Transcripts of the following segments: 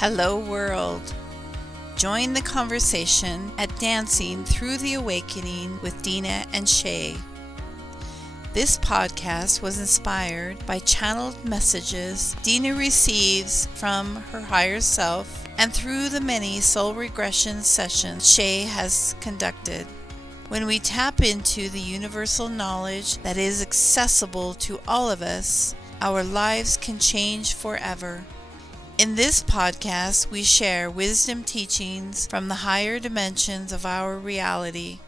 Hello world. Join the conversation at Dancing Through the Awakening with Dena and Shay. This podcast was inspired by channeled messages Dena receives from her higher self and through the many soul regression sessions Shay has conducted. When we tap into the universal knowledge that is accessible to all of us, our lives can change forever. In this podcast, we share wisdom teachings from the higher dimensions of our reality.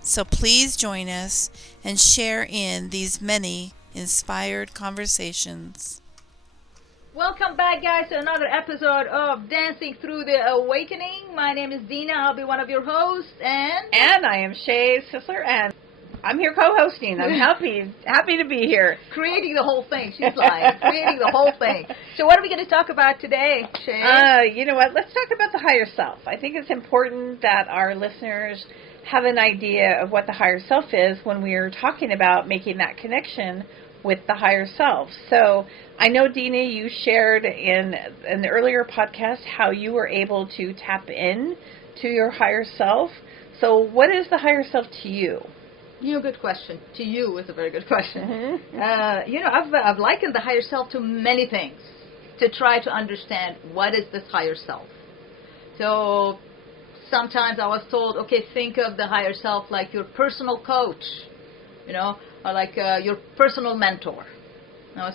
So please join us and share in these many inspired conversations. Welcome back, guys, to another episode of Dancing Through the Awakening. My name is Dena. I'll be one of your hosts, and I am Shay Sisler, and I'm here co-hosting. I'm happy to be here. Creating the whole thing. She's lying. Creating the whole thing. So what are we going to talk about today, Shay? You know what? Let's talk about the higher self. I think it's important that our listeners have an idea of what the higher self is when we are talking about making that connection with the higher self. So I know, Dena, you shared in the earlier podcast how you were able to tap in to your higher self. So what is the higher self to you? Good question. To you is a very good question. Mm-hmm. I've likened the higher self to many things to try to understand what is this higher self. So sometimes I was told, okay, think of the higher self like your personal coach, or like your personal mentor.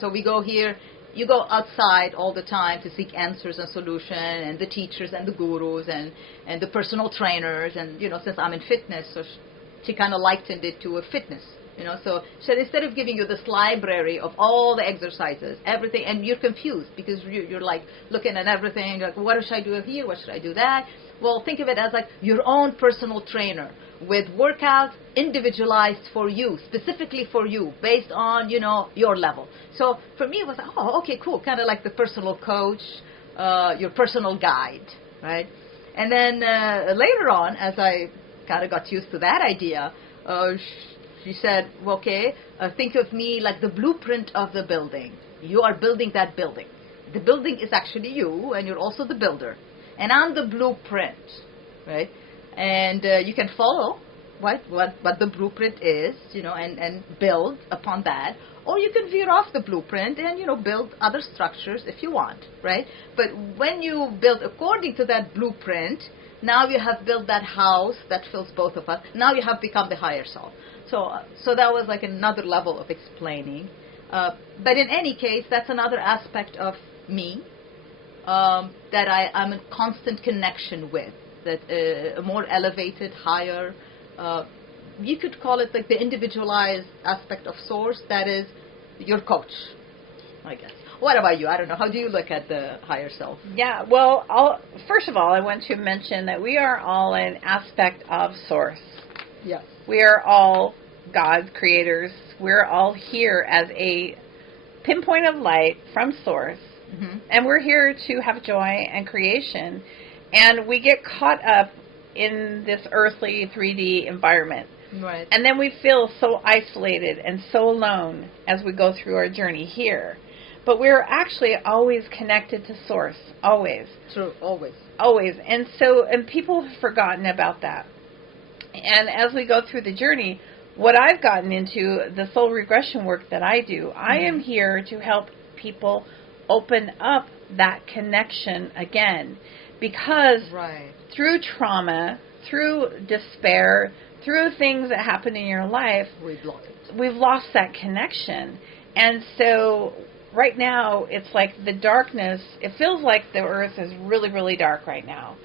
So we go here, you go outside all the time to seek answers and solutions, and the teachers and the gurus and the personal trainers, and since I'm in fitness, so she kind of likened it to a fitness, So instead of giving you this library of all the exercises, everything, and you're confused because you're like looking at everything, like what should I do here, what should I do that? Well, think of it as like your own personal trainer with workouts individualized for you, specifically for you, based on, your level. So for me, it was, okay, cool, kind of like the personal coach, your personal guide, right? And then later on, as I kind of got used to that idea, she said, think of me like the blueprint of the building. You are building that building. The building is actually you, and you're also the builder. And I'm the blueprint, right? And you can follow what the blueprint is, and build upon that. Or you can veer off the blueprint and, build other structures if you want, right? But when you build according to that blueprint, now you have built that house that fills both of us. Now you have become the higher self. So that was like another level of explaining. But in any case, that's another aspect of me that I'm in constant connection with. That a more elevated, higher, you could call it like the individualized aspect of source that is your coach, I guess. What about you? I don't know. How do you look at the higher self? Yeah, well, first of all, I want to mention that we are all an aspect of source. Yes. We are all God's creators. We're all here as a pinpoint of light from source. Mm-hmm. And we're here to have joy and creation. And we get caught up in this earthly 3D environment. Right. And then we feel so isolated and so alone as we go through our journey here. But we're actually always connected to source, always. True, always. Always. And people have forgotten about that. And as we go through the journey, what I've gotten into, the soul regression work that I do, mm-hmm. I am here to help people open up that connection again. Because through trauma, through despair, through things that happen in your life, we've lost that connection. And so right now, it's like the darkness, it feels like the earth is really, really dark right now.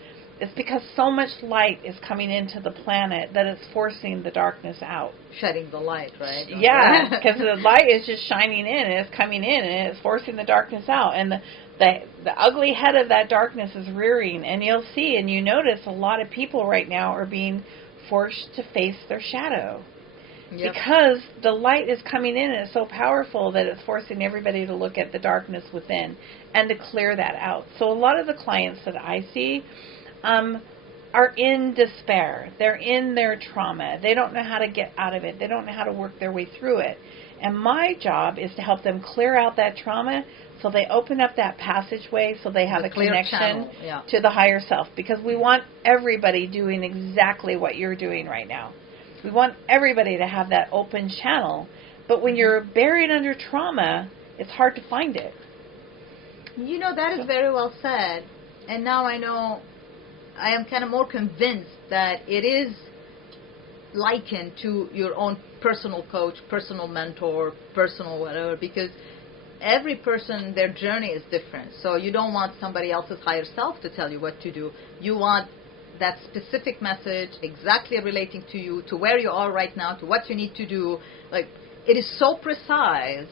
It's because so much light is coming into the planet that it's forcing the darkness out. Shedding the light, right? Yeah, because the light is just shining in, and it's coming in, and it's forcing the darkness out. And the ugly head of that darkness is rearing, and you'll see, and you notice a lot of people right now are being forced to face their shadow. Yep. Because the light is coming in and it's so powerful that it's forcing everybody to look at the darkness within and to clear that out. So a lot of the clients that I see are in despair. They're in their trauma. They don't know how to get out of it. They don't know how to work their way through it. And my job is to help them clear out that trauma so they open up that passageway so they have a connection to the higher self. Because we want everybody doing exactly what you're doing right now. We want everybody to have that open channel. But when you're buried under trauma, it's hard to find it. You know, that is very well said. And now I know, I am kind of more convinced that it is likened to your own personal coach, personal mentor, personal whatever, because every person, their journey is different. So you don't want somebody else's higher self to tell you what to do. You want that specific message exactly relating to you, to where you are right now, to what you need to do. Like, it is so precise,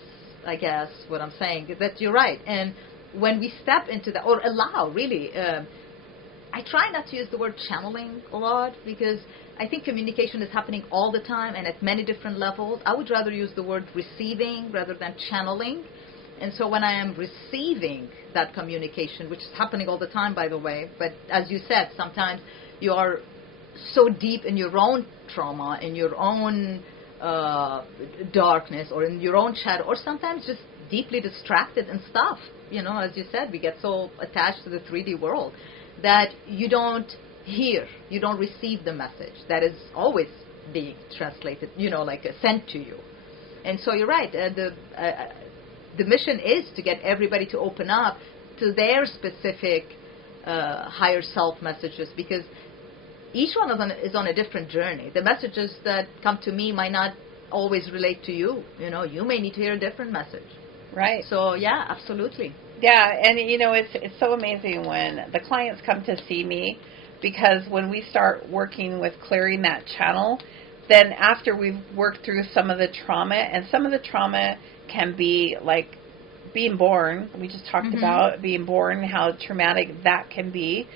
I guess, what I'm saying, that you're right. And when we step into that, or allow, really, I try not to use the word channeling a lot, because I think communication is happening all the time and at many different levels. I would rather use the word receiving rather than channeling. And so when I am receiving that communication, which is happening all the time, by the way, but as you said, sometimes you are so deep in your own trauma, in your own darkness, or in your own shadow, or sometimes just deeply distracted and stuff. You know, as you said, we get so attached to the 3D world that you don't hear, you don't receive the message that is always being translated, you know, like sent to you. And so you're right, the mission is to get everybody to open up to their specific higher self messages, because each one of them is on a different journey. The messages that come to me might not always relate to you. You know, you may need to hear a different message. Right. So, yeah, absolutely. Yeah, and, you know, it's so amazing when the clients come to see me, because when we start working with clearing that channel, then after we've worked through some of the trauma, and some of the trauma can be like being born. We just talked about being born, how traumatic that can be.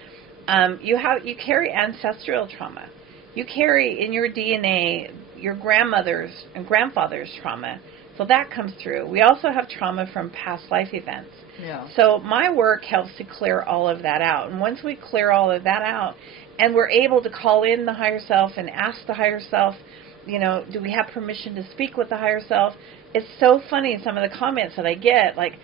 You carry ancestral trauma. You carry in your DNA your grandmother's and grandfather's trauma. So that comes through. We also have trauma from past life events. Yeah. So my work helps to clear all of that out. And once we clear all of that out, and we're able to call in the higher self and ask the higher self, you know, do we have permission to speak with the higher self? It's so funny, some of the comments that I get, like,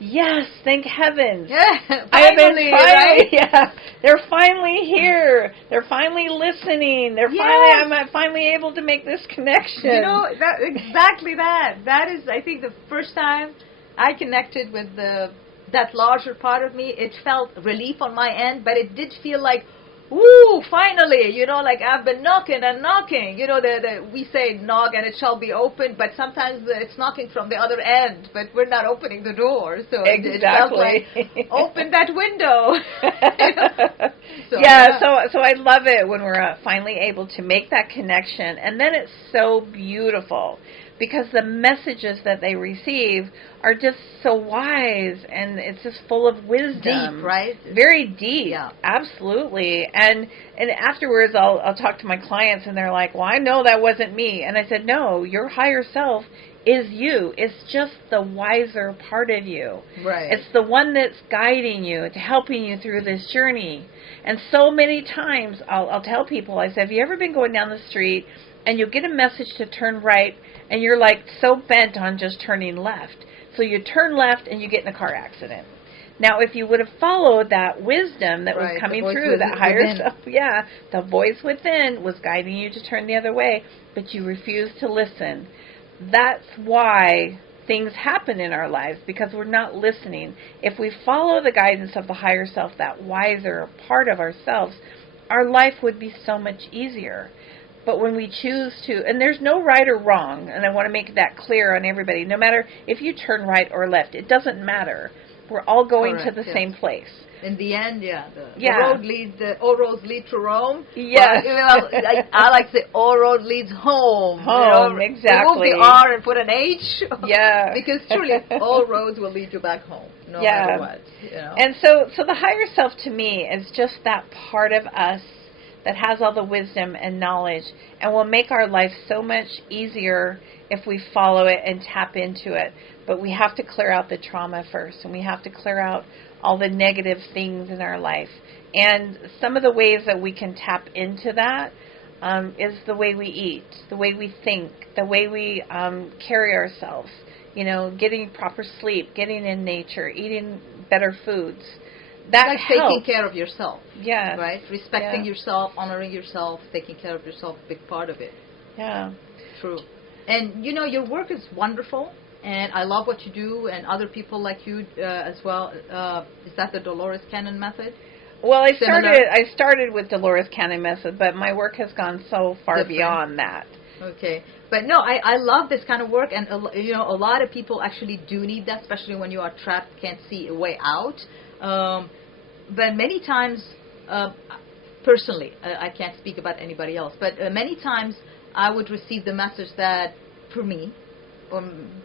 yes, thank heavens. Yeah, finally, right? Yeah, they're finally here. They're finally listening. I'm finally able to make this connection. You know, that is, I think, the first time I connected with that larger part of me. It felt relief on my end, but it did feel like, woo, finally, you know, like I've been knocking and knocking. You know, we say knock and it shall be opened, but sometimes it's knocking from the other end, but we're not opening the door. So exactly. It felt like, open that window. So I love it when we're finally able to make that connection. And then it's so beautiful, because the messages that they receive are just so wise, and it's just full of wisdom. Deep, right? Very deep. Yeah. Absolutely. And afterwards I'll talk to my clients, and they're like, well, I know that wasn't me. And I said, no, your higher self is you. It's just the wiser part of you. Right. It's the one that's guiding you, to helping you through this journey. And so many times I'll tell people, I said, have you ever been going down the street and you'll get a message to turn right, and you're like so bent on just turning left. So you turn left and you get in a car accident. Now, if you would have followed that wisdom that was coming through, that higher self, the voice within was guiding you to turn the other way, but you refused to listen. That's why things happen in our lives, because we're not listening. If we follow the guidance of the higher self, that wiser part of ourselves, our life would be so much easier. But when we choose to, and there's no right or wrong, and I want to make that clear on everybody, no matter if you turn right or left, it doesn't matter. We're all going to the same place. In the end, all roads lead to Rome. Yes. Well, I like to say all roads leads home. Home, exactly. Remove the R and put an H. Yeah. Because truly, all roads will lead you back home, no matter what. You know? And so the higher self to me is just that part of us that has all the wisdom and knowledge, and will make our life so much easier if we follow it and tap into it. But we have to clear out the trauma first, and we have to clear out all the negative things in our life. And some of the ways that we can tap into that is the way we eat, the way we think, the way we carry ourselves. Getting proper sleep, getting in nature, eating better foods. That like helps. taking care of yourself. Yeah. Right? Respecting yourself, honoring yourself, taking care of yourself, big part of it. Yeah. True. And, your work is wonderful, and I love what you do, and other people like you as well. Is that the Dolores Cannon method? Well, I started with Dolores Cannon method, but my work has gone so far beyond that. Okay. But no, I love this kind of work, and a lot of people actually do need that, especially when you are trapped, can't see a way out. But many times, personally, I can't speak about anybody else, but many times I would receive the message that, for me,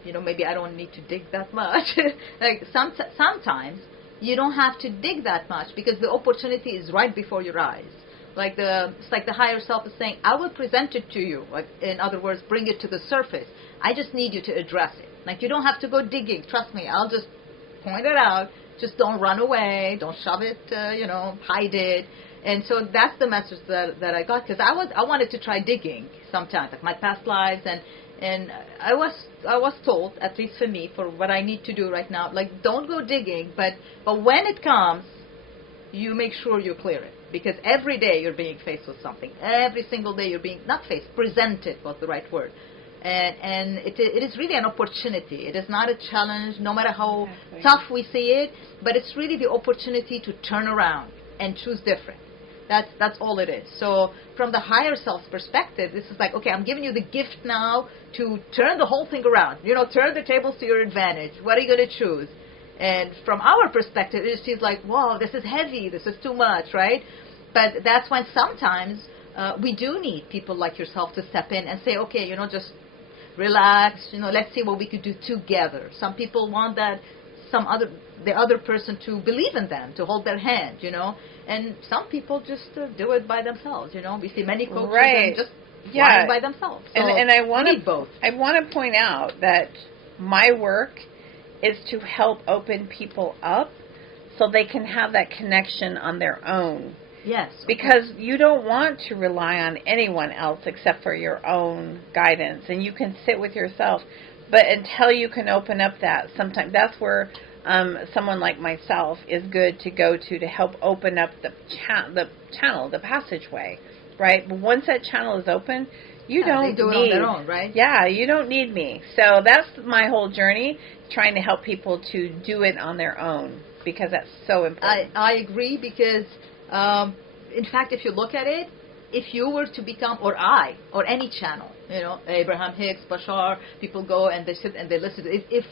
maybe I don't need to dig that much. Like sometimes you don't have to dig that much because the opportunity is right before your eyes. It's like the higher self is saying, I will present it to you. Like, in other words, bring it to the surface. I just need you to address it. Like, you don't have to go digging. Trust me, I'll just point it out. Just don't run away. Don't shove it, hide it. And so that's the message that I got, because I wanted to try digging sometimes, like my past lives, and I was told, at least for me, for what I need to do right now, like, don't go digging, but when it comes, you make sure you clear it. Because every day you're being faced with something. Every single day you're being, not faced, presented was the right word. And it is really an opportunity. It is not a challenge, no matter how tough we see it, but it's really the opportunity to turn around and choose different. That's all it is. So from the higher self's perspective, this is like, okay, I'm giving you the gift now to turn the whole thing around. Turn the tables to your advantage. What are you going to choose? And from our perspective, it seems like, whoa, this is heavy, this is too much, right? But that's when sometimes we do need people like yourself to step in and say, okay, just relax, let's see what we could do together. Some people want that the other person to believe in them, to hold their hand, and some people just do it by themselves, We see many coaches and just flying by themselves. So and I want to both. I want to point out that my work is to help open people up so they can have that connection on their own. Yes. Because you don't want to rely on anyone else except for your own guidance. And you can sit with yourself. But until you can open up sometimes that's where someone like myself is good to go to help open up the channel, the passageway, right? But once that channel is open, you don't they do it on their own, right? Yeah, you don't need me. So that's my whole journey, trying to help people to do it on their own, because that's so important. I agree, because in fact, if you look at it, if you were to become, or any channel, Abraham Hicks, Bashar, people go and they sit and they listen. If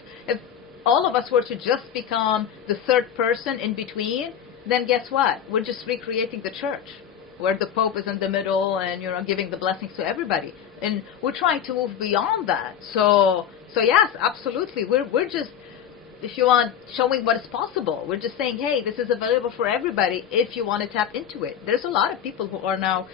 all of us were to just become the third person in between, then guess what? We're just recreating the church, where the Pope is in the middle and, giving the blessings to everybody. And we're trying to move beyond that. So yes, absolutely. We're just, if you want, showing what is possible. We're just saying, hey, this is available for everybody if you want to tap into it. There's a lot of people who are now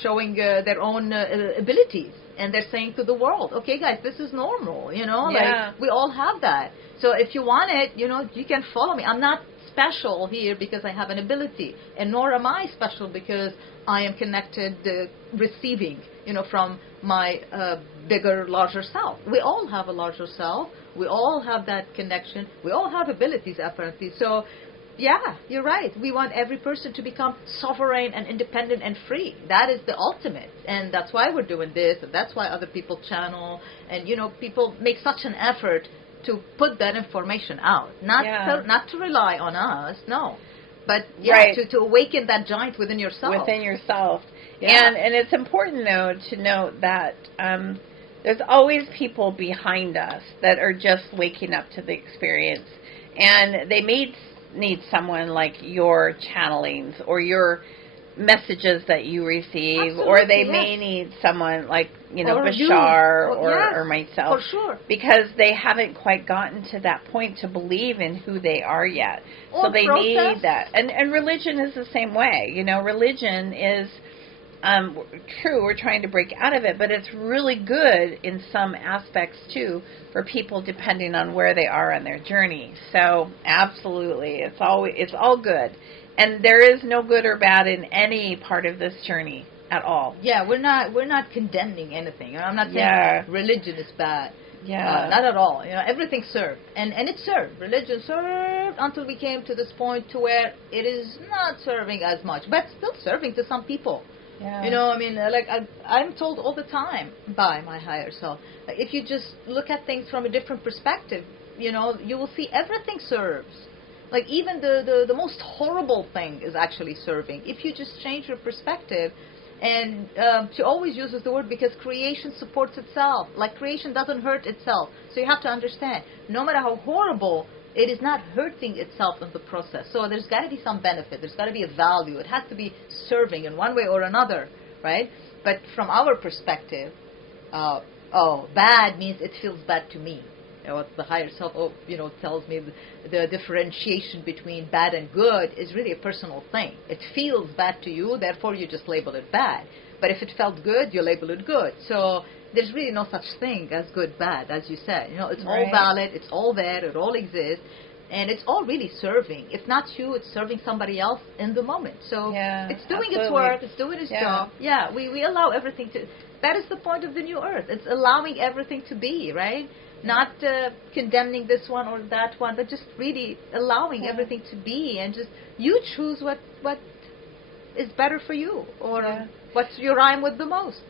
showing their own abilities. And they're saying to the world, okay, guys, this is normal, like, we all have that. So if you want it, you can follow me. I'm not special here because I have an ability, and nor am I special because I am connected, receiving, from my bigger, larger self. We all have a larger self. We all have that connection. We all have abilities, apparently. So, yeah, you're right. We want every person to become sovereign and independent and free. That is the ultimate. And that's why we're doing this, and that's why other people channel, and, people make such an effort to put that information out, not to rely on us, no, but to awaken that giant within yourself. Yeah. And it's important, though, to note that there's always people behind us that are just waking up to the experience, and they may need someone like your channelings or your messages that you receive. Absolutely, or they may need someone like Bashar or myself, for sure, because they haven't quite gotten to that point to believe in who they are yet. So they need that. And religion is the same way. Religion is true, we're trying to break out of it, but it's really good in some aspects too for people depending on where they are on their journey. So absolutely, it's all good. And there is no good or bad in any part of this journey at all. Yeah, we're not condemning anything. You know, I'm not saying religion is bad. Yeah. Not at all. You know, everything served, and it served. Religion served until we came to this point to where it is not serving as much, but still serving to some people. Yeah. You know, I mean, like I'm told all the time by my higher self, like, if you just look at things from a different perspective, you know, you will see everything serves. Like even the most horrible thing is actually serving. If you just change your perspective, and she always uses the word because creation supports itself. Like creation doesn't hurt itself. So you have to understand, no matter how horrible, it is not hurting itself in the process. So there's got to be some benefit. There's got to be a value. It has to be serving in one way or another, right? But from our perspective, bad means it feels bad to me. You know, the higher self, tells me the differentiation between bad and good is really a personal thing. It feels bad to you, therefore you just label it bad. But if it felt good, you label it good. So there's really no such thing as good, bad, as you said. You know, it's all valid, it's all there, it all exists, and it's all really serving. If not you, it's serving somebody else in the moment. So it's doing its work, it's doing its job. Yeah, we allow everything to. That is the point of the new earth. It's allowing everything to be, right? Not condemning this one or that one, but just really allowing everything to be, and just you choose what is better for you, or what's your rhyme with the most.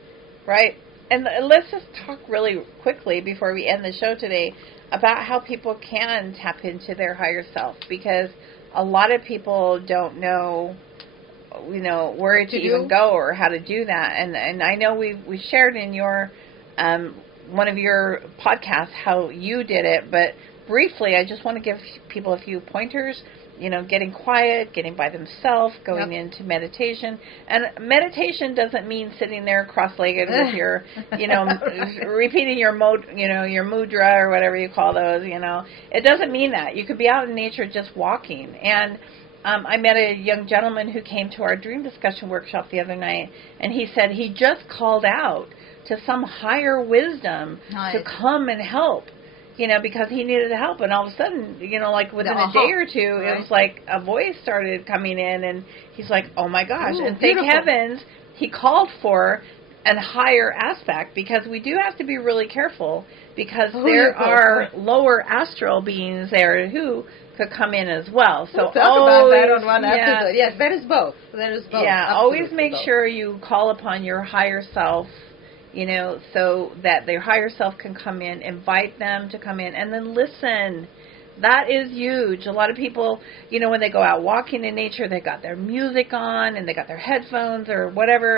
Right. And let's just talk really quickly before we end the show today about how people can tap into their higher self, because a lot of people don't know, where to even go or how to do that. And I know we shared in your one of your podcasts how you did it, but briefly, I just want to give people a few pointers. Getting quiet, getting by themselves, going into meditation. And meditation doesn't mean sitting there cross-legged with your, repeating your your mudra or whatever you call those, It doesn't mean that. You could be out in nature just walking. And I met a young gentleman who came to our dream discussion workshop the other night, and he said he just called out to some higher wisdom to come and help. Because he needed help, and all of a sudden, like within a day or two, it was like a voice started coming in, and he's like, oh my gosh, and thank heavens he called for a higher aspect, because we do have to be really careful, because there are lower astral beings there who could come in as well. So we'll talk about that on one episode. Yes, that is both. Yeah, always make sure you call upon your higher self, so that their higher self can come in, invite them to come in, and then listen. That is huge. A lot of people, when they go out walking in nature, they got their music on, and they got their headphones or whatever,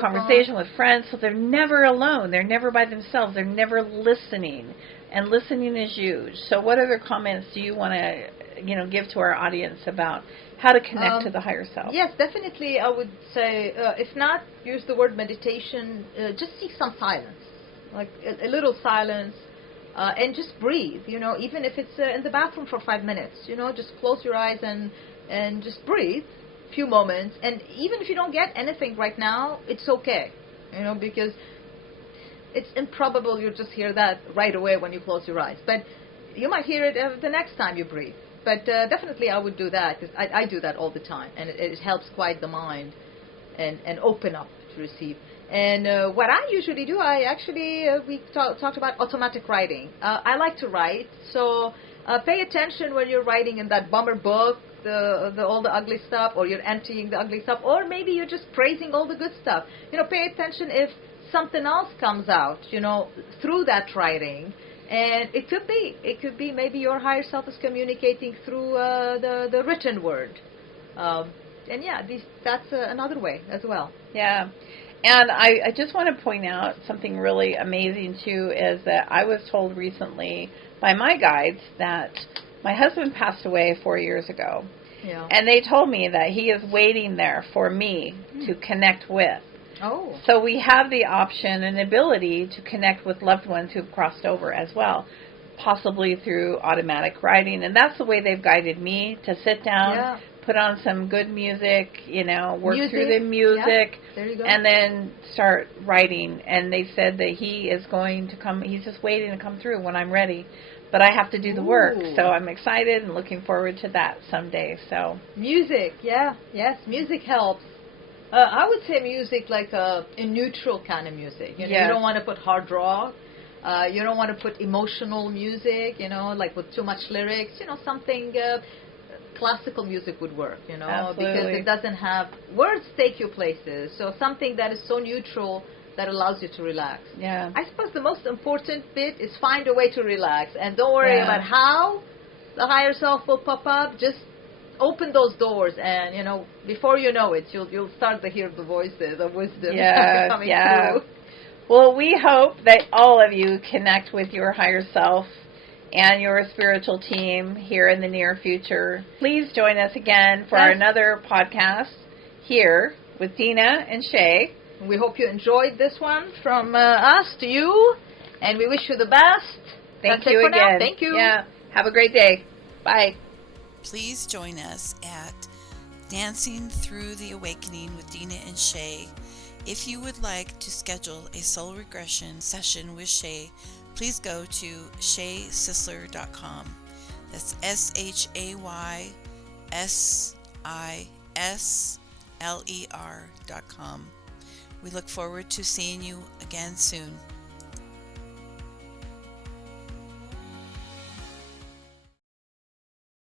conversation with friends, so they're never alone. They're never by themselves. They're never listening, and listening is huge. So what other comments do you want to, give to our audience about how to connect to the higher self? Yes, definitely. I would say, if not use the word meditation, just seek some silence, like a little silence, and just breathe. Even if it's in the bathroom for 5 minutes, just close your eyes and just breathe a few moments. And even if you don't get anything right now, it's okay, because it's improbable you'll just hear that right away when you close your eyes. But you might hear it the next time you breathe. But definitely I would do that, because I do that all the time, and it helps quiet the mind and open up to receive. And what I usually do, we talked about automatic writing. I like to write, so pay attention when you're writing in that bummer book, all the ugly stuff, or you're emptying the ugly stuff, or maybe you're just praising all the good stuff. Pay attention if something else comes out, through that writing. And it could be maybe your higher self is communicating through the written word. That's another way as well. Yeah. And I just want to point out something really amazing, too, is that I was told recently by my guides that my husband passed away 4 years ago. Yeah. And they told me that he is waiting there for me to connect with. Oh. So we have the option and ability to connect with loved ones who've crossed over as well, possibly through automatic writing. And that's the way they've guided me, to sit down, put on some good music, work through the music, there you go. And then start writing. And they said that he is going to come, he's just waiting to come through when I'm ready. But I have to do the work, so I'm excited and looking forward to that someday. So music, yes, music helps. I would say music like a neutral kind of music. You know, Yes. you don't want to put hard rock. You don't want to put emotional music, you know, like with too much lyrics. You know, something classical music would work, you know, because Absolutely. it doesn't have words take you places. So something that is so neutral that allows you to relax. Yeah. I suppose the most important bit is find a way to relax, and don't worry Yeah. about how the higher self will pop up. Just open those doors, and you know, before you know it, you'll start to hear the voices of wisdom Yes, coming yeah. through. Well, we hope that all of you connect with your higher self and your spiritual team here in the near future. Please join us again for Yes. another podcast here with Dena and Shay. We hope you enjoyed this one from us to you, and we wish you the best. Thank That's you it for again. now. Thank you. Yeah. Have a great day. Bye. Please join us at Dancing Through the Awakening with Dena and Shay. If you would like to schedule a soul regression session with Shay, please go to shaysisler.com. That's SHAYSISLER.com. We look forward to seeing you again soon.